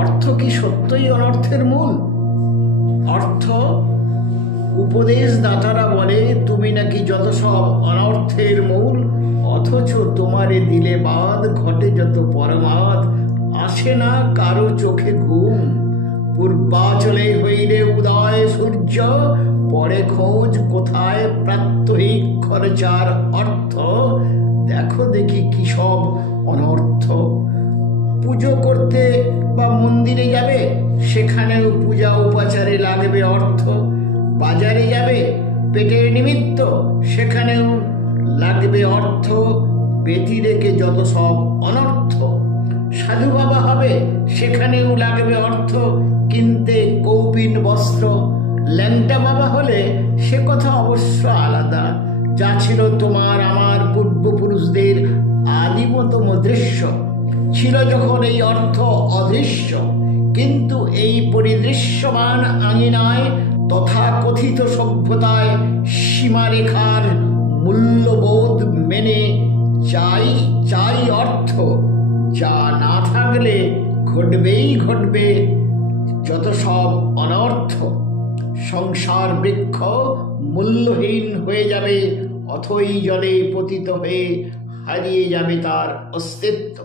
অর্থ কি সত্যই অনর্থের মূল? অর্থ উপদেশদাতারা বলে তুমি নাকি যত সব অনর্থের মূল, অথচ তোমারে দিলে বাদ ঘটে যত পরমাদ, আসে না কারো চোখে ঘুম। পূর্বাচলে হইলে উদয় সূর্য, পরে খোঁজ কোথায় প্রাত্যহিক খরচার অর্থ, দেখো দেখি কি সব অনর্থ। পুজো করতে বা মন্দিরে যাবে, সেখানেও পূজা উপাচারে লাগবে অর্থ। বাজারে যাবে পেটের নিমিত্ত, সেখানেও লাগবে অর্থ। বেটি রেখে যত সব অনর্থ। সাধু বাবা হবে, সেখানেও লাগবে অর্থ, কিনতে কৌপিন বস্ত্র। ল্যাংটা বাবা হলে সে কথা অবশ্য আলাদা, যা ছিল তোমার আমার পূর্বপুরুষদের আদিমতম দৃশ্য। ছিল যখন এই অর্থ অদৃশ্য, কিন্তু এই পরিদৃশ্যমান আঙিনায় তথাকথিত সভ্যতায় সীমারেখার মূল্যবোধ মেনে চাই চাই অর্থ, যা না থাকলে ঘটবেই ঘটবে যত সব অনর্থ। সংসার বৃক্ষ মূল্যহীন হয়ে যাবে, অথই জলে পতিত হয়ে হারিয়ে যাবে তার অস্তিত্ব।